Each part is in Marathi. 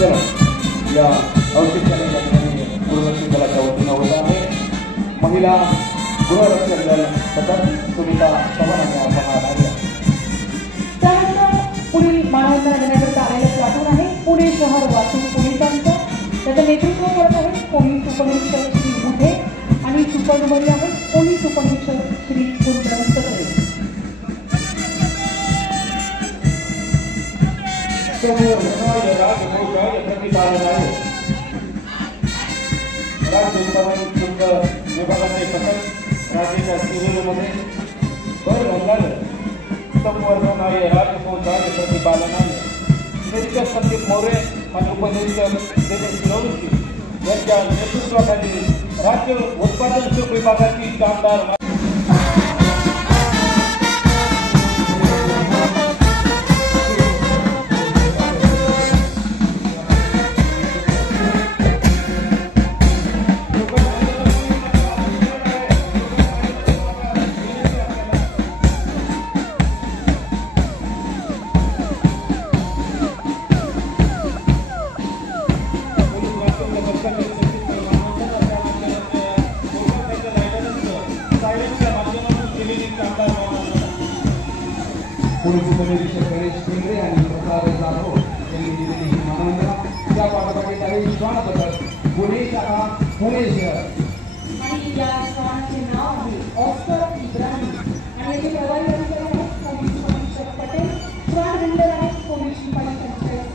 चला या औचित्याने या ठिकाणी गृहरक्षक दलाच्या वतीनं होत आहे. महिला गृहरक्षक दल सतत सुनीता चव्हाण यांनी आपण आल्या. त्यानंतर पुढील मानवंदना देण्याकरता आलेलं प्लाटून आहे पुणे शहर वाहतूक पोलिसांचं. त्याचं नेतृत्व करत आहे पोलीस उपनिरीक्षक श्री मुठे आणि सुपरनुमरी आहे पोलीस उपनिरीक्षक श्री कुलब्रह्मसरे. प्रतिपादन आहे. राज्य उत्पादन शुल्क विभागाचे पथक राज्याच्या सिव्हिलमध्ये भर घालणारं संवर्धन आहे. राज्य प्रतिपादनाने निरीक्षक संदीप मोरे आणि उपनिरीक्षक दिनेश शिरोडकी यांच्या नेतृत्वाखाली राज्य उत्पादन शुल्क विभागाची कामदार पोलीस उपनिरीक्षक गणेश केंद्रे आणि प्रसाद जाधव यांनी दिलेली ही मानवंदना. त्या पाठोपाठ आहे श्वान पथक पुणे शाखा पुणे शहर आणि या श्वानाचे नाव आहे ऑस्कर इब्राहिम आणि याचे प्रभारी अधिकारी आहेत पोलीस उपनिरीक्षक पटेल. श्वान बिल्डर आहेत पोलीस शिपाई पंचायत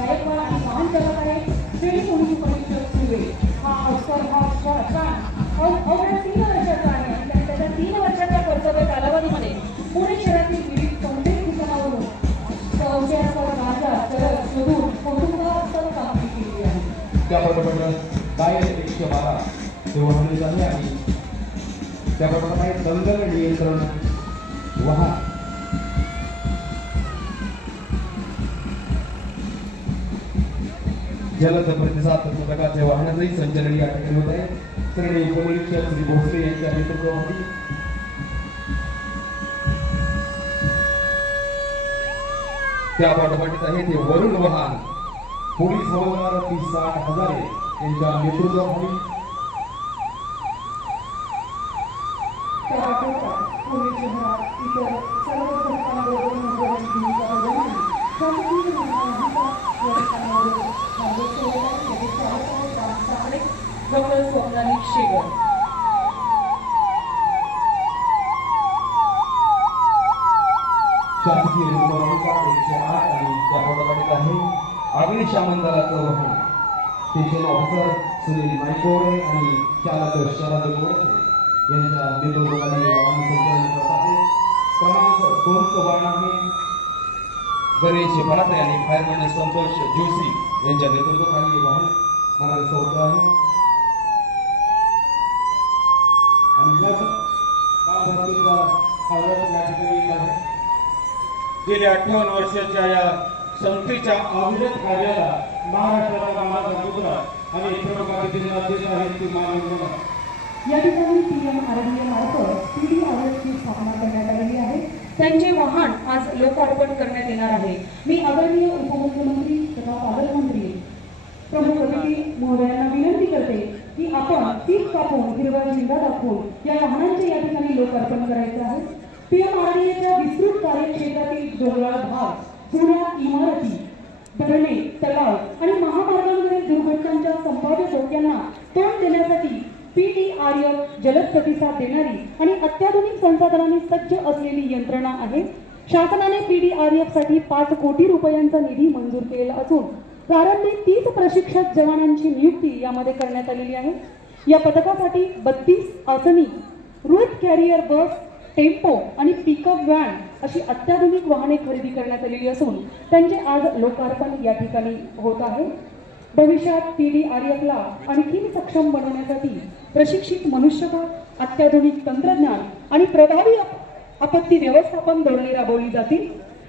गायकवाड आणि वाहन चालक आहे श्री पोलीस उपनिरीक्षक सुरे. हा ऑस्कर हा श्वान अवघ्या 3 वर्षाचा आहे आणि त्याच्या 3 वर्षाच्या कर्तव्य कालावधीमध्ये पुणे शहरातील विविध कोणत्याही ठिकाणावरून कामगिरी केली आहे. त्या पाठोपाठ डायल 112 ते वाहन झाले आणि त्या पाठोपाठ दंगल नियंत्रण वाहन जलद प्रतिसाद पथकाचे वाहनाचंही संचलन या ठिकाणी होत आहे. श्रेणी उपनिरीक्षक श्री भोसले यांच्या नेतृत्वाखाली त्या पाठोपाठीत आहे ते वरुण वाहन पोलीस हवालदार 60 हजारे यांच्या नेतृत्वाखाली. पुणे शहरात इतर सर्व संस्थांबरोबर भूमिका डॉक्टर स्वप्नाली शेगर. शासकीय रुग्णालयाचा 108 आणि त्या पाठोपाठीत आहे अग्निशमन दलाचं वाहन स्टेशन ऑफिसर सुनील नाईकोडे आणि चालक शरद गोडसे यांच्या नेतृत्वाखाली वाहन संचालन करत आहे. क्रमांक 2 वाहन आहे गणेश भराते आणि फायरमॅन संतोष जोशी यांच्या नेतृत्वाखाली वाहन मार्ग होत आहे. आणि या कामगारांचा आवाज या ठिकाणी आहे. गेल्या 58 वर्षाच्या या संस्थेच्या अविरत कार्याला महाराष्ट्राचा माझा मुद्रा आणि प्रमुखाचे जिल्हाध्यक्ष आहेत ती मानवंदना. या ठिकाणी PMRDA मार्फत PDRFची स्थापना करण्यात आलेली आहे. त्यांचे वाहन आज लोकार्पण करण्यात येणार आहे. मी आदरणीय उपमुख्यमंत्री तथा पालकमंत्री प्रमुख अतिथी महोदयांना विनंती करते की आपण सीट कापून हिरवा झेंडा दाखवून या वाहनांचे या ठिकाणी लोकार्पण करायचे आहे. PMRDAच्या विस्तृत कार्यक्षेत्रातील डोंगराळ भाग, जुन्या इमारती, धरणे, तलाव आणि महामार्गांवरील दुर्घटनांच्या संभाव्य धोक्यांना तोंड देण्यासाठी PDRF जलद प्रतिसाद देणारी आणि अत्याधुनिक संसाधनांनी सज्ज असलेली यंत्रणा आहे. शासनाने PDRF साठी 5 कोटी रुपयांचा निधी मंजूर केलेला असून प्रारंभी 30 प्रशिक्षक जवानांची नियुक्ती यामध्ये करण्यात आलेली आहे. या पथकासाठी 32 आसनी, रूट कॅरियर बस, टेम्पो आणि पिकअप व्हॅन अशी अत्याधुनिक वाहने खरेदी करण्यात आलेली असून त्यांचे आज लोकार्पण या ठिकाणी होत आहे. भविष्यात PDRFला आणखी सक्षम बनवण्यासाठी प्रशिक्षित मनुष्यबळ, अत्याधुनिक तंत्रज्ञान आणि प्रभावी आपत्ती व्यवस्थापन धोरणे राबवली जातील.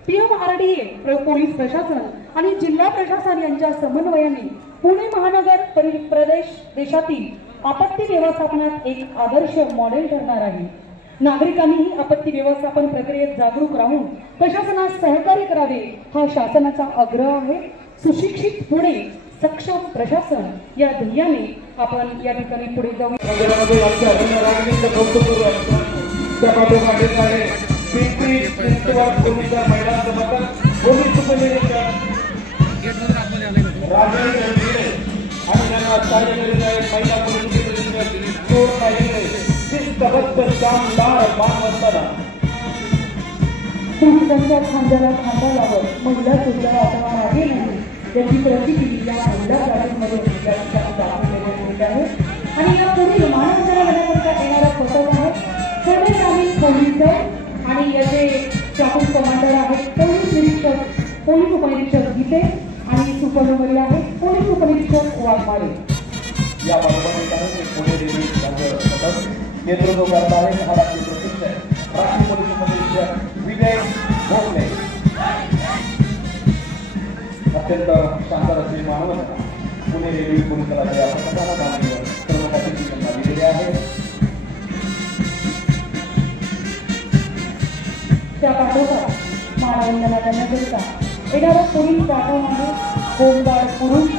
PMRDA, पोलीस प्रशासन आणि जिल्हा प्रशासन यांच्या समन्वयाने पुणे महानगर प्रदेश देशातील आपत्ती व्यवस्थापनात एक आदर्श मॉडेल ठरणार आहे. नागरिकांनीही आपत्ती व्यवस्थापन प्रक्रियेत जागरूक राहून प्रशासनास सहकार्य करावे हा शासनाचा आग्रह आहे. सुशिक्षित पुणे सक्षम प्रशासन या ध्येयाने आपण या ठिकाणी पुढे जाऊ. मंदिरामध्ये आमच्या रणरागिणीचं कौतुक करू. त्या पाठोपाठ आहे पिंपरी चिंचवड पोलीसच्या महिलांचं मतदान पोलीस उपनिरीक्षक राजेंद्र भिडे आणि त्यांना कार्य केलेले आहेत महिला पोलीस उपनिरीक्षक चोर पाहिजे शिस्तबद्ध शानदार मानवंदना. पोलिसांच्या खांद्याला खांदा लावत महिला सुद्धा आता मागे नाही याची प्रतिक्रिया या महिला गाड्यांमध्ये दाखवलेली आहे. आणि या पुढील मानवंदना देण्याकरिता येणारा पथक आहे सर्व ग्रामीण पोलीस दल आणि याचे ट्रॅफिक कमांडर आहेत पोलीस निरीक्षक पोलीस उपनिरीक्षक गीते आणि सुपरनोवरी आहे पोलीस उपनिरीक्षक वाघमारे. या पाठोपाठ पुणे रेल्वे नेतृत्व करत आहे महाराष्ट्र प्रशिक्षक राष्ट्रीय पोलीस उपनिरीक्षक विजय भोसले. अत्यंत शानदार असे मानवंदना पुणे रेल्वे पोलीस दलाच्या पथकाला माननीय सर्व त्यांना दिलेले आहे. त्या पाठोपाठ मानवंदना करण्याकरिता येणारा पुढील पाठव आहे होमगार्ड पुरुष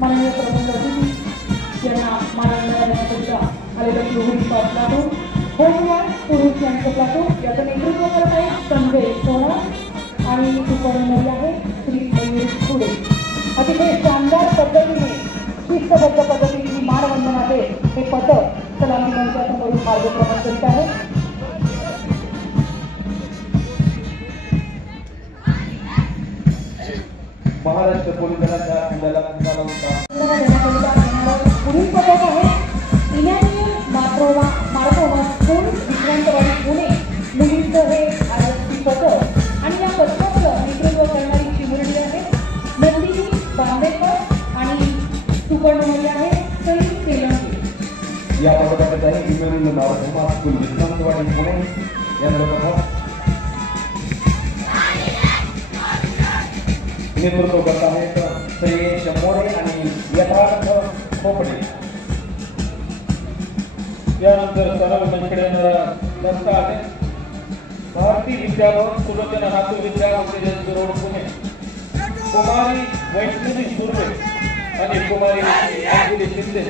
माननीय प्रबंध अतिथी यांना मानवंदना देण्याकरिता आलेल्या चोवीस प्लाटून होमगार्ड पुरुष यांचं प्लाटून याचं नेतृत्व करत आहे संजय सोना आणि सुपरनोवरी आहे श्री मयूर पुढे. अतिशय शानदार पद्धतीने शिस्तबद्ध पद्धतीने ही मानवंदना दे हे पथक सलामी मंचासमोरून मार्गक्रमण करीत आहे. महाराष्ट्र पोलीस दलाच्या खांद्याला खांदा लावून पुढील पथक आहे इमॅन्युअल मार्कोवा पोलीस विक्रांतवाडी पुणे मुलींचं हे आरक्षी पथक आणि या पथकाचं नेतृत्व करणारी चिमुरडी आहे नंदिनी बांदेकर आणि सुपरनोवरी आहे सई तेलंगे. या पाठोपाठ आहे इमॅन्युअल मार्कोवा स्कूल विक्रांतवाडी पुणे यांचं पथक नेतृत्व करत आहेत श्रेयश मोरे आणि यथार्थ खोपडे. यानंतर सरळ मंचकडे दत्ता आहे भारतीय विद्याभवन सुलोचना हातू विद्या रोड पुणे कुमारी वैष्णवी सुर्वे आणि कुमारी अंजली शिंदे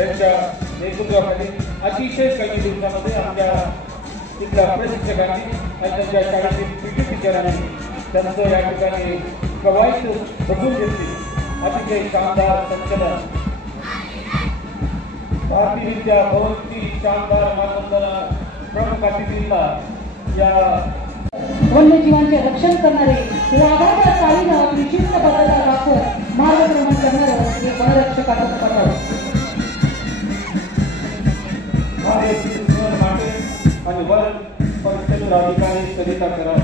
यांच्या नेतृत्वाखाली अतिशय कमी दिवसामध्ये आमच्या तिथल्या प्रशिक्षकांनी आणि त्यांच्या शाळेतील पीटी टीचरांनी त्यांचं या ठिकाणी कवायत बघून घेतली. अतिशय शानदार संचलन भारतीय विद्या भवनची शानदार मानवंदना प्रमुख अतिथींना या वन्यजीवांचे रक्षण करणारे वाघाच्या चालीनं विशिष्ट पदाचा दाखवत मार्गक्रमण करणारं हे वनरक्षकाचं पथक आणि वन परिषद अधिकारी सरिता कराड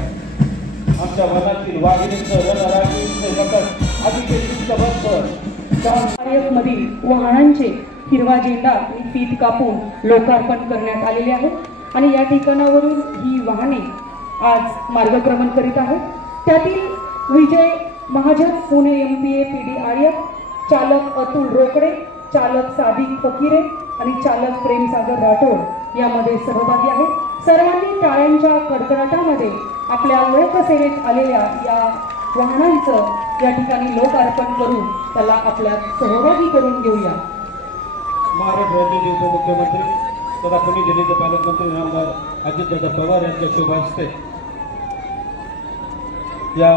आमच्या वनातील वाघिणींचं रणरागिणींचं मदत अतिशय शिस्तबद्ध मधील वाहनांचे हिरवा झेंडा आणि फीत कापून लोकार्पण करण्यात आलेले आहे आणि या ठिकाणावरून ही वाहने आज मार्गक्रमण करीत आहेत. त्यातील विजय महाजन पुणे MPA PD आर्यप, चालक अतुल रोकडे, चालक सादिक फकीरे आणि चालक प्रेमसागर राठोड यामध्ये सहभागी आहेत. सर्वांनी टाळ्यांच्या कडकडाटामध्ये आपल्या लोकसेवेत आलेल्या या वाहनांचं या ठिकाणी लोकार्पण करून त्याला आपल्यात सहभागी करून घेऊया. महाराष्ट्र राज्याचे उपमुख्यमंत्री तथा पुणे जिल्ह्याचे पालकमंत्री आमदार अजितदादा पवार यांच्या शुभ हस्ते या